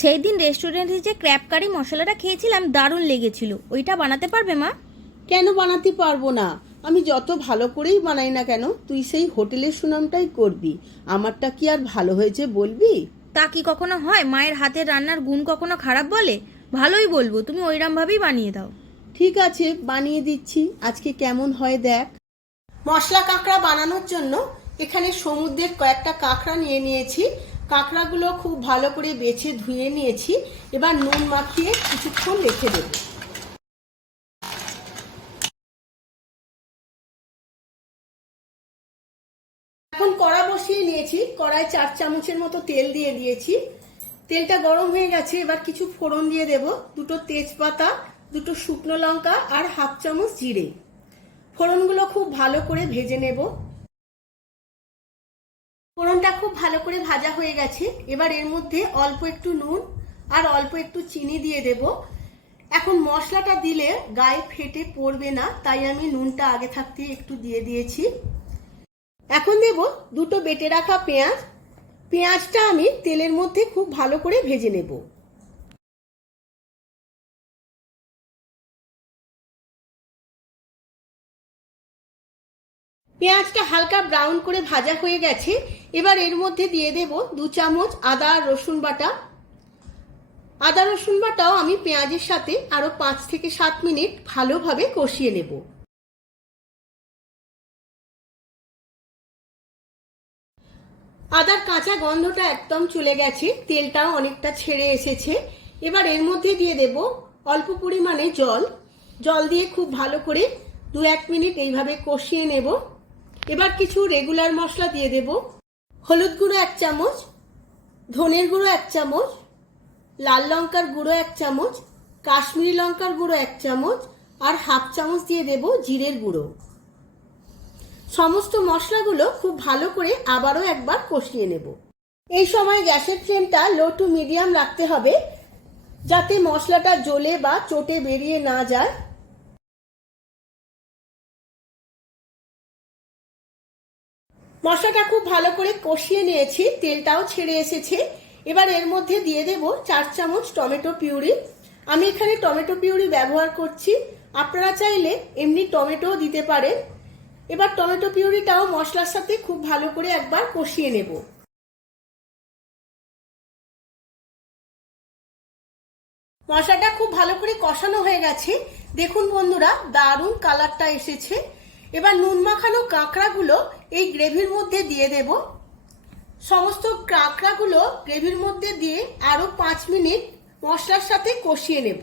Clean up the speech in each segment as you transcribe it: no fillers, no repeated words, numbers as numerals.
সেই দিন রেস্টুরেন্টে যে ক্র্যাব কারি মশলাটা খেয়েছিলাম দারুণ লেগেছিল। ওইটা বানাতে পারবে মা? কেন বানাতে পারবো না? আমি যত ভালো করেই বানাই না কেন, তুই সেই হোটেলের সুনামটাই করবি। আমারটা কি আর ভালো হয়েছে বলবি? তা কি কখনো হয়? মায়ের হাতের রান্নার গুণ কখনো খারাপ বলে? ভালোই বলবো, তুমি ওইরকমভাবেই বানিয়ে দাও। ঠিক আছে, বানিয়ে দিচ্ছি। আজকে কেমন হয় দেখ। মশলা কাঁকড়া বানানোর জন্য এখানে সমুদ্রের কয়েকটা কাঁকড়া নিয়ে নিয়েছি। কাঁকড়াগুলো খুব ভালো করে বেছে ধুয়ে নিয়েছি। এবার নুন মাখিয়ে কিছুক্ষণ রেখে দেব। এখন কড়া বসিয়ে নিয়েছি। কড়াই 4 চামচের মতো তেল দিয়ে দিয়েছি। তেলটা গরম হয়ে গেছে। এবার কিছু ফোড়ন দিয়ে দেব। 2টো তেজপাতা, 2টো শুকনো লঙ্কা আর 1/2 চামচ জিরে। ফোড়নগুলো খুব ভালো করে ভেজে নেব। ফোড়নটা খুব ভালো করে ভাজা হয়ে গেছে। এবার এর মধ্যে অল্প একটু নুন আর অল্প একটু চিনি দিয়ে দেব। এখন মশলাটা দিলে গায়ে ফেটে পড়বে না, তাই আমি নুনটা আগে থাকতে একটু দিয়ে দিয়েছি। এখন দেব 2টো বেটে রাখা পেঁয়াজ। পেঁয়াজটা আমি তেলের মধ্যে খুব ভালো করে ভেজে নেব। পেঁয়াজটা হালকা ব্রাউন করে ভাজা হয়ে গেছে। এবার এর মধ্যে দিয়ে দেব 2 চামচ আদা আর রসুন বাটা। আদা রসুন বাটাও আমি পেঁয়াজের সাথে আরো 5 থেকে 7 মিনিট ভালোভাবে কষিয়ে নেব। আদার কাঁচা গন্ধটা একদম চলে গেছে, তেলটাও অনেকটা ছেড়ে এসেছে। এবার এর মধ্যে দিয়ে দেব অল্প পরিমাণে জল। জল দিয়ে খুব ভালো করে 2-1 মিনিট এইভাবে কষিয়ে নেব। এবার কিছু রেগুলার মশলা দিয়ে দেব। হলুদ গুঁড়ো 1 চামচ, ধনের গুঁড়ো 1 চামচ, লাল লঙ্কার গুঁড়ো 1 চামচ, কাশ্মীরি লঙ্কার গুঁড়ো 1 চামচ আর 1/2 চামচ দিয়ে দেব জিরের গুঁড়ো। সমস্ত মশলাগুলো খুব ভালো করে আবারও একবার কষিয়ে নেব। এই সময় গ্যাসের ফ্লেমটা লো টু মিডিয়াম রাখতে হবে, যাতে মশলাটা জ্বলে বা চটে বেরিয়ে না যায়। মশলাটা খুব ভালো করে কষিয়ে নিয়েছি, তেলটাও ছেড়ে এসেছে। এবার এর মধ্যে দিয়ে দেব 4 চামচ টমেটো পিউরি। আমি এখানে টমেটো পিউরি ব্যবহার করছি, আপনারা চাইলে এমনি টমেটোও দিতে পারেন। এবার টমেটো পিউরিটাও মশলার সাথে খুব ভালো করে একবার কষিয়ে নেব। মশলাটা খুব ভালো করে কষানো হয়ে গেছে। দেখুন বন্ধুরা, দারুণ কালারটা এসেছে। এবার নুন মাখানো কাঁকড়াগুলো এই গ্রেভির মধ্যে দিয়ে দেব। সমস্ত কাঁকড়াগুলো গ্রেভির মধ্যে দিয়ে আরো 5 মিনিট মশলার সাথে কষিয়ে নেব।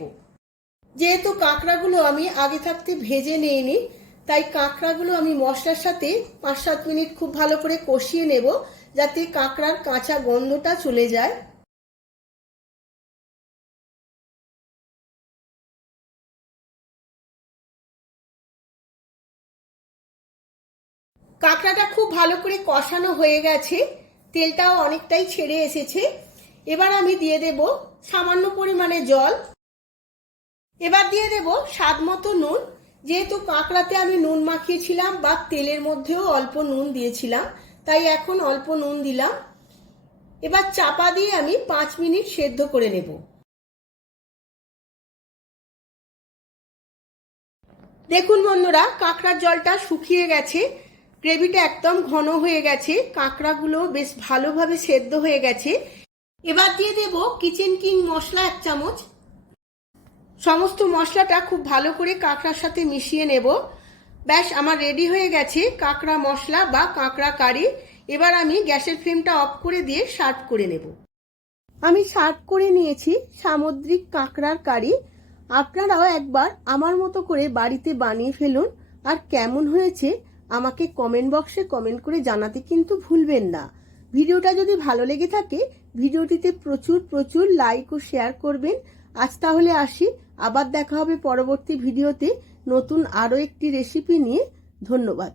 যেহেতু কাঁকড়াগুলো আমি আগে থাকতে ভেজে নিইনি, তাই কাঁকড়াগুলো আমি মশলার সাথে 5-7 মিনিট খুব ভালো করে কষিয়ে নেব, যাতে কাঁকড়ার কাঁচা গন্ধটা চলে যায়। কাঁকড়াটা খুব ভালো করে কষানো হয়ে গেছে, তেলটাও অনেকটাই ছেড়ে এসেছে। এবার আমি দিয়ে দেব সামান্য পরিমাণে জল। এবার দিয়ে দেব স্বাদ মতো নুন। যেহেতু কাঁকড়াতে আমি নুন মাখিয়েছিলাম বা তেলের মধ্যেও অল্প নুন দিয়েছিলাম, তাই এখন অল্প নুন দিলাম। এবার চাপা দিয়ে আমি 5 মিনিট সেদ্ধ করে নেব। দেখুন বন্ধুরা, কাঁকড়ার জলটা শুকিয়ে গেছে, গ্রেভিটা একদম ঘন হয়ে গেছে, কাঁকড়াগুলো বেশ ভালোভাবে সেদ্ধ হয়ে গেছে। এবার দিয়ে দেব কিচেন কিং মশলা 1 চামচ। সমস্ত মশলাটা খুব ভালো করে কাঁকড়ার সাথে মিশিয়ে নেব। ব্যাস, আমার রেডি হয়ে গেছে কাঁকড়া মশলা বা কাঁকড়া কারি। এবার আমি গ্যাসের ফ্লেমটা অফ করে দিয়ে সার্ভ করে নেব। আমি সার্ভ করে নিয়েছি সামুদ্রিক কাঁকড়ার কারি। আপনারাও একবার আমার মতো করে বাড়িতে বানিয়ে ফেলুন, আর কেমন হয়েছে আমাকে কমেন্ট বক্সে কমেন্ট করে জানাতে কিন্তু ভুলবেন না। ভিডিওটা যদি ভালো লেগে থাকে, ভিডিওটিতে প্রচুর প্রচুর লাইক ও শেয়ার করবেন। আজ তাহলে আসি, আবার দেখা হবে পরবর্তী ভিডিওতে নতুন আরো একটি রেসিপি নিয়ে। ধন্যবাদ।